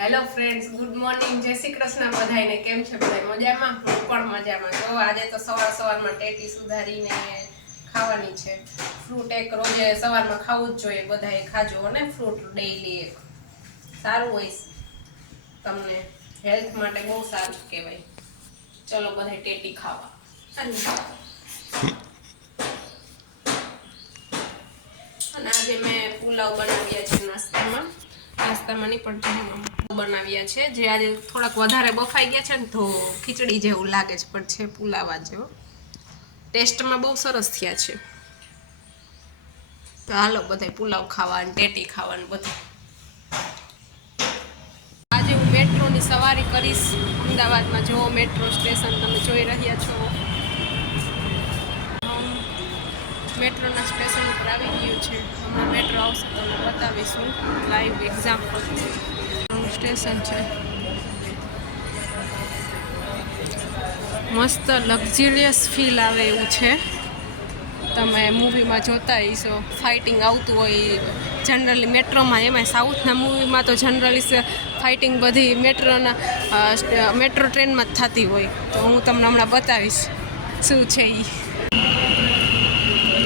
Hello friends, good morning, જય શ્રી કૃષ્ણ બધાને. કેમ છે બધા? મજામાં? હું પણ મજામાં. જો આજે તો સવારમાં ટેટી સુધારીને ખાવાની છે. ફ્રૂટ એક રોજે સવારમાં ખાવું જ જોઈએ, બધાએ ખાજો અને ફ્રૂટ ડેઈલી એક સારું હોય, તમને હેલ્થ માટે બહુ સારું કહેવાય. ચલો બધાએ ટેટી ખાવા. અને આજે મેં પુલાવ બનાવ્યા છે નાસ્તામાં નહીં પણ બનાવ્યા છે, જે આજે થોડાક વધારે બફાઈ ગયા છે ને તો ખીચડી જેવું લાગે છે, પણ છે પુલાવા જેવો. ટેસ્ટમાં બહુ સરસ થયા છે. તો હાલો બધા પુલાવ ખાવા અને ટેટી ખાવાનું બધું. આજે હું મેટ્રોની સવારી કરીશ અમદાવાદમાં. જો મેટ્રો સ્ટેશન તમે જોઈ રહ્યા છો, મેટ્રોના સ્ટેશન ઉપર આવી ગયું છે. હમણાં મેટ્રો આવશે તો તમને બતાવીશું લાઈવ એક્ઝામ્પલ. સ્ટેશન છે મસ્ત લક્ઝરિયસ ફીલ આવે એવું છે. તમે મૂવીમાં જોતા હશો ફાઇટિંગ આવતું હોય જનરલી મેટ્રોમાં, એમાં સાઉથના મૂવીમાં તો જનરલી ફાઇટિંગ બધી મેટ્રો ટ્રેનમાં જ થતી હોય. તો હું તમને હમણાં બતાવીશ શું છે એ.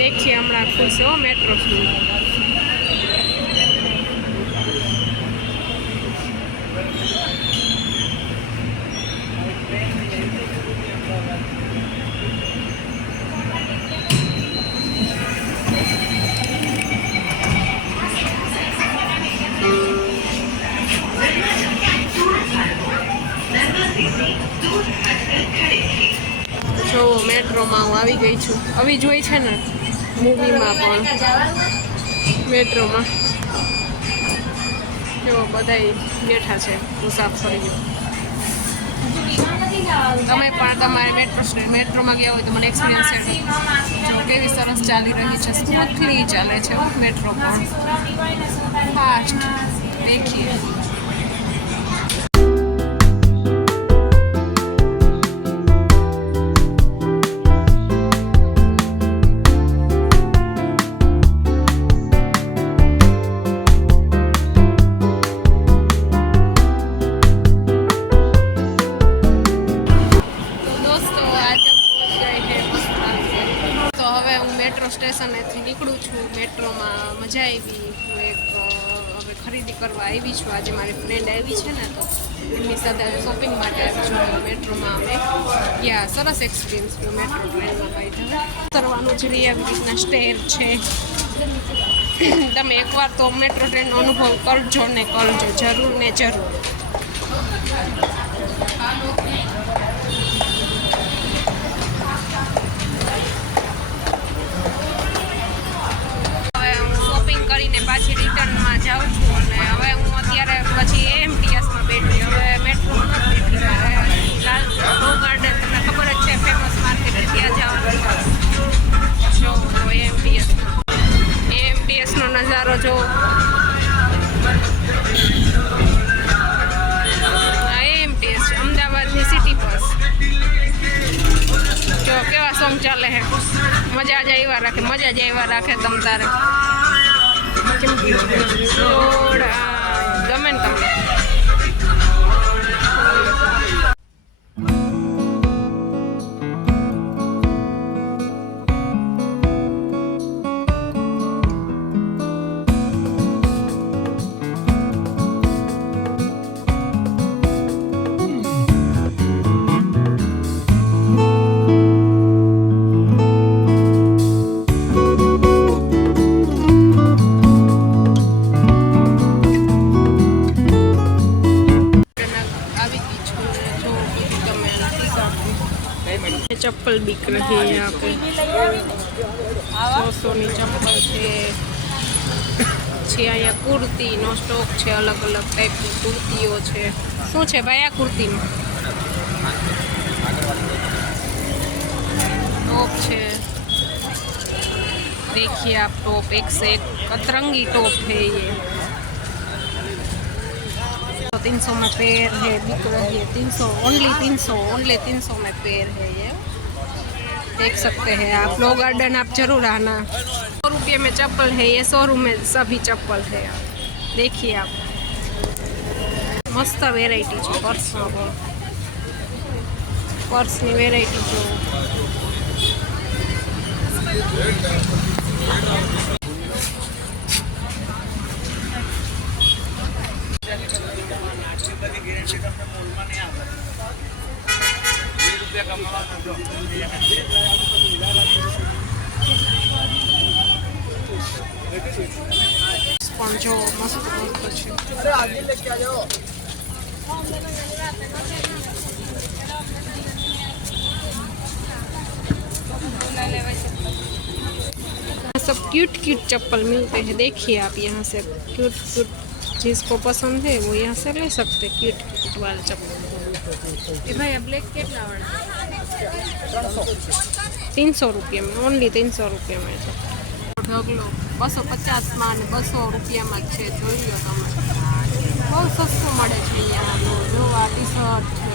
देखिए हमारा खुश हो मेट्रो शुरू. જો મેટ્રોમાં હું આવી ગઈ છું. આવી જોઈ છે ને મૂવીમાં પણ મેટ્રોમાં. જો બધા બેઠા છે મુસાફરીઓ. તમે પણ તમારે મેટ્રોમાં ગયા હોય તો મને એક્સપિરિયન્સ છે. જો કેવી સરસ ચાલી રહી છે, સ્મૂથલી ચાલે છે મેટ્રો પણ, ફાસ્ટ. દેખીએ સ્ટેશનેથી નીકળું છું. મેટ્રોમાં મજા આવી. હું એક હવે ખરીદી કરવા આવી છું. આજે મારી ફ્રેન્ડ આવી છે ને, તો એમની સાથે શોપિંગ માટે આવી છું. મેટ્રોમાં અમે ગયા, સરસ એક્સપિરિયન્સ રહ્યો મેટ્રો ટ્રેનમાં. ભાઈ ઉતરવાનું જ રહી, આવી રીતના સ્ટેર છે. તમે એકવાર તો મેટ્રો ટ્રેનનો અનુભવ કરજો ને કરજો, જરૂર ને જરૂર. પાછી રિટર્નમાં જાઉં છું અને હવે હું અત્યારે પછી એએમટીએસમાં બેઠી. હવે મેટ્રોમાં નથી બેઠી. લાલ રો ગાર્ડન તમને ખબર જ છે, ફેમસ માર્કેટ, ત્યાં જવાનું. જો એએમટીએસનો નજારો જો. એએમટીએસ છે અમદાવાદની સિટી બસ. જો કેવા સોંગ ચાલે છે, મજા જ આવ્યા રાખે તમ તારે. રોડ ગમે ને તમને. चप्पल बिक रही है यहाँ पे. 100 चप्पल છે અહીંયા. કુર્તીનો સ્ટોક છે, અલગ અલગ ટાઈપની કુર્તીઓ છે. શું છે ભાઈ આ કુર્તીમાં? टॉप છે. देखिए आप टॉप, एक से एक अतरंगी टॉप है ये. 300 में पेयर है, बिक रही है. 300 ओनली 300 में पेयर है ये. देख सकते हैं आप. लो गार्डन आप जरूर आना. 100 रुपये में चप्पल है ये, 100 में सभी चप्पल है. देखिए आप. મસ્ત વેરાયટી છે પર્સમાં પણ. પર્સની વેરાયટી જો. પણ જો મસ્ત છે. सब क्यूट क्यूट चप्पल मिलते हैं, देखिए आप यहाँ से क्यूट क्यूट जिसको पसंद है वो यहाँ से ले सकते हैं क्यूट क्यूट वाले चप्पल. ये भाई ब्लैक કેટલા વાળા 300 રૂપિયા में, ओनली 300 રૂપિયા में છે. ઢગલો 250 માં અને 200 રૂપિયામાં જ છે. જોઈ લો તમે, બહુ સસ્તું મળે છે અહીંયા. જો આ ટી શર્ટ છે.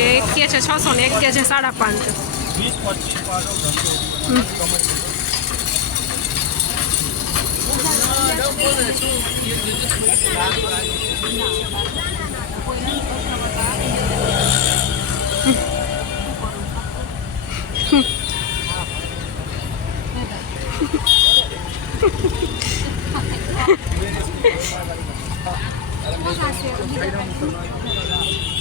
એક કે છે 600 ને એક કે છે 550. 20.